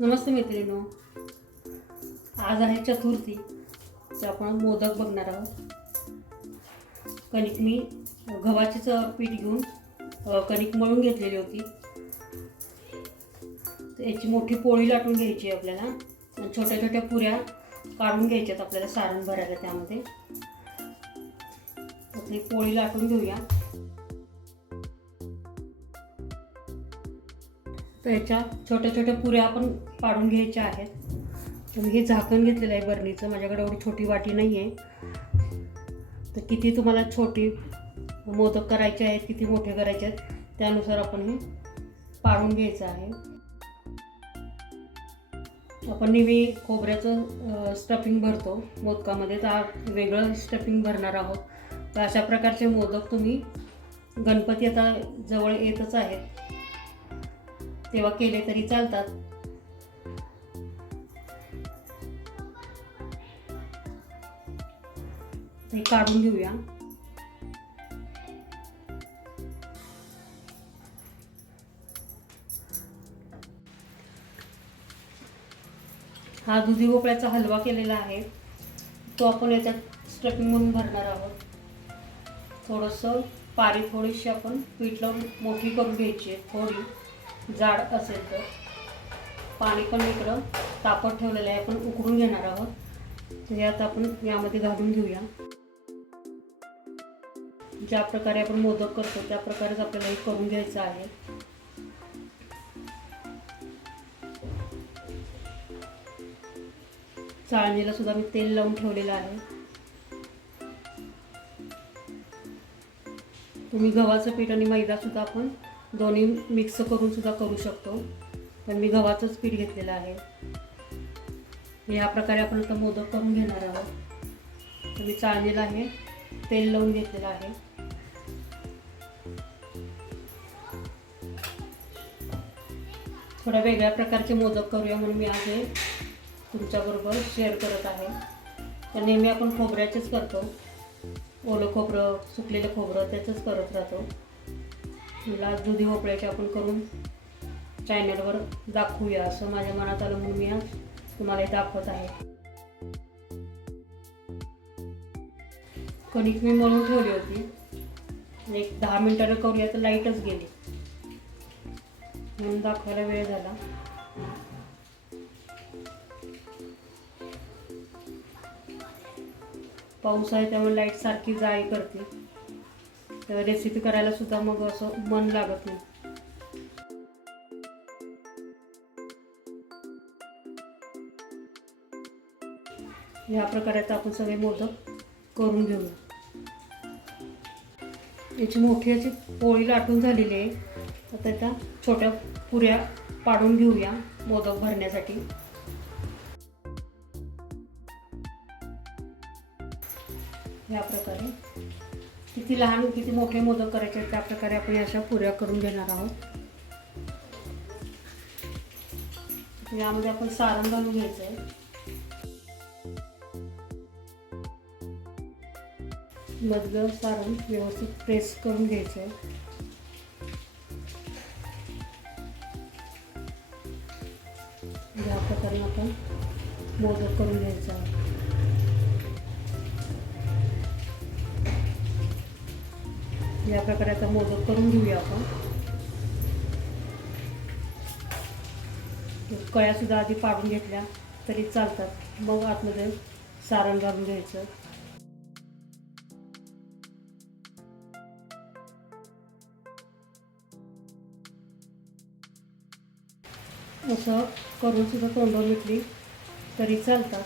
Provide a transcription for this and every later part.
नमस्ते मैत्रिणीनो. आज आहे चतुर्थी तर आपण मोदक बघणार आहोत. कणिक मी गव्हाचीच पीठ घेऊन कणिक मळून घेतलेली होती. याची मोठी पोळी लाटून घ्यायची आहे आपल्याला. आणि छोट्या छोट्या पुऱ्या काढून घ्यायच्यात आपल्याला सारण भरायला त्यामध्ये. आपली पोळी लाटून घेऊया. तर ह्याच्या छोट्या छोट्या पुऱ्या आपण पाडून घ्यायच्या आहेत. तर मी हे झाकण घेतलेलं आहे बरणीचं माझ्याकडे एवढी छोटी वाटी नाही आहे तर किती तुम्हाला छोटी मोदक करायचे आहेत किती मोठे करायचे आहेत त्यानुसार आपण हे पाडून घ्यायचं आहे. आपण नेहमी खोबऱ्याचं स्टफिंग भरतो मोदकामध्ये तर वेगळं स्टफिंग भरणार आहोत. तर अशा प्रकारचे मोदक तुम्ही गणपती आता जवळ येतच आहेत. तेव्हा केले तरी चालतात. हे काढून घेऊया. हा दुधी भोपळ्याचा हलवा केलेला आहे. तो आपण याच्यात स्टफिंग म्हणून भरणार आहोत. थोडंसं पारी थोडीशी आपण पीठ लावून मोठी करून घ्यायची आहे थोडी. जाड असेल तर. पाणी पण इकडं तापत ठेवलेलं आहे. आपण उकळून घेणार आहोत. तर हे आता आपण यामध्ये घालून घेऊया. ज्या प्रकारे आपण मोदक करतो त्या प्रकारेच आपल्याला हे करून घ्यायचं आहे. चाळणीला सुद्धा मी तेल लावून ठेवलेलं आहे. तुम्ही गव्हाचं पीठ आणि मैदा सुद्धा आपण दोन्ही मिक्स करून सुद्धा करू शकतो. पण मी गव्हाचंच पीठ घेतलेलं आहे. ह्या प्रकारे आपण आता मोदक करून घेणार आहोत. तर मी चाळणीला आहे तेल लावून घेतलेलं आहे. थोड्या वेगळ्या प्रकारचे मोदक करूया म्हणून मी आज हे तुमच्याबरोबर शेअर करत आहे. तर नेहमी आपण खोबऱ्याचेच करतो. ओलं खोबरं सुकलेलं खोबरं त्याचंच करत राहतो. मला दुधी भोपळ्याचे आपण करून चॅनलवर दाखवूया असं माझ्या मनात आलं म्हणून मी आज तुम्हाला हे दाखवत आहे. कणिक मी मळून ठेवली होती. एक दहा मिनिटानं करूया तर लाईटच गेली. म्हणून दाखवायला वेळ झाला. पाऊस आहे त्यामुळे लाइट सारखी जाळी करते. तर रेसिपी करायला सुद्धा मग असं मन लागत नाही. ह्या प्रकारे आता आपण सगळे मोदक करून घेऊया. याची मोठी अशी पोळी लाटून झालेली आहे. आता त्या छोट्या पुऱ्या पाडून घेऊया मोदक भरण्यासाठी. या प्रकारे किती लहान किती मोठे मोदक करायचे आहेत त्या प्रकारे आपण अशा पुऱ्या करून घेणार आहोत. यामध्ये आपण सारण घालून घ्यायचं आहे मधलं सारण व्यवस्थित प्रेस करून घ्यायचं आहे या प्रकारे आपण मोदक करून घ्यायचा आहे. या प्रकारे आता मोदक करून घेऊया आपण. कळ्यासुद्धा आधी पाडून घेतल्या तरी चालतात. मग आतमध्ये सारण घालून घ्यायचं. असं करून सुद्धा तोंड घेतली तरी चालतात.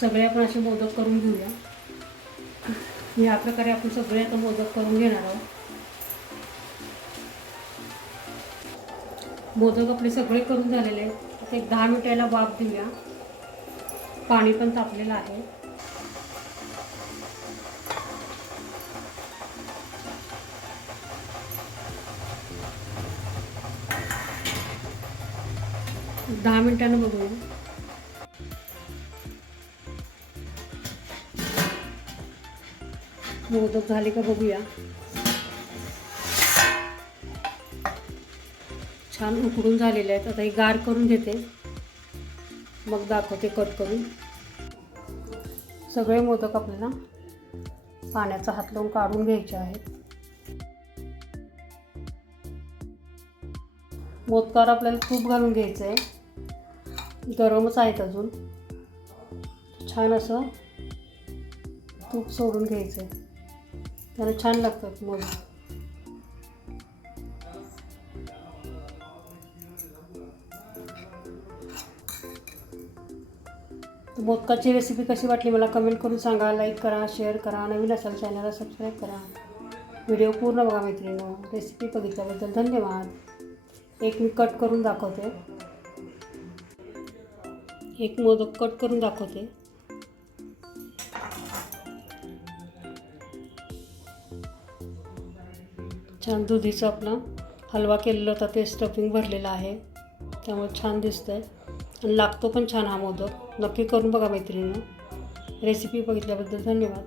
सगळे आपण असे मोदक करून घेऊया. या प्रकारे आपण सगळे आता मोदक करून घेणार आहोत. मोदक आपले सगळे करून झालेले आहेत. आता एक दहा मिनिटाला वाफ देऊया. पाणी पण तापलेलं आहे. दहा मिनिटानं बघूया. मोदक झाले का बघूया. छान उकडून झालेले आहेत. आता हे गार करून घेते. मग दाखवते कट करून. सगळे मोदक आपल्याला पाण्याचा हात लावून काढून घ्यायचे आहेत. मोदकावर आपल्याला तूप घालून घ्यायचं आहे गरमच आहेत अजून. छान असं तूप सोडून घ्यायचं आहे त्याला छान लागतात मोदक मोदकाची रेसिपी कशी वाटली मला कमेंट करून सांगा लाईक करा शेअर करा नवीन असाल चॅनलला सबस्क्राईब करा. व्हिडिओ पूर्ण बघा मैत्रिणी रेसिपी बघितल्याबद्दल धन्यवाद. एक मी कट करून दाखवते. एक मोदक कट करून दाखवते. छान दुधीचं आपला हलवा केलेला होता ते स्टफिंग भरलेलं आहे. त्यामुळे छान दिसतं आहे आणि लागतो पण छान हा मोदक. नक्की करून बघा मैत्रिणी रेसिपी बघितल्याबद्दल धन्यवाद.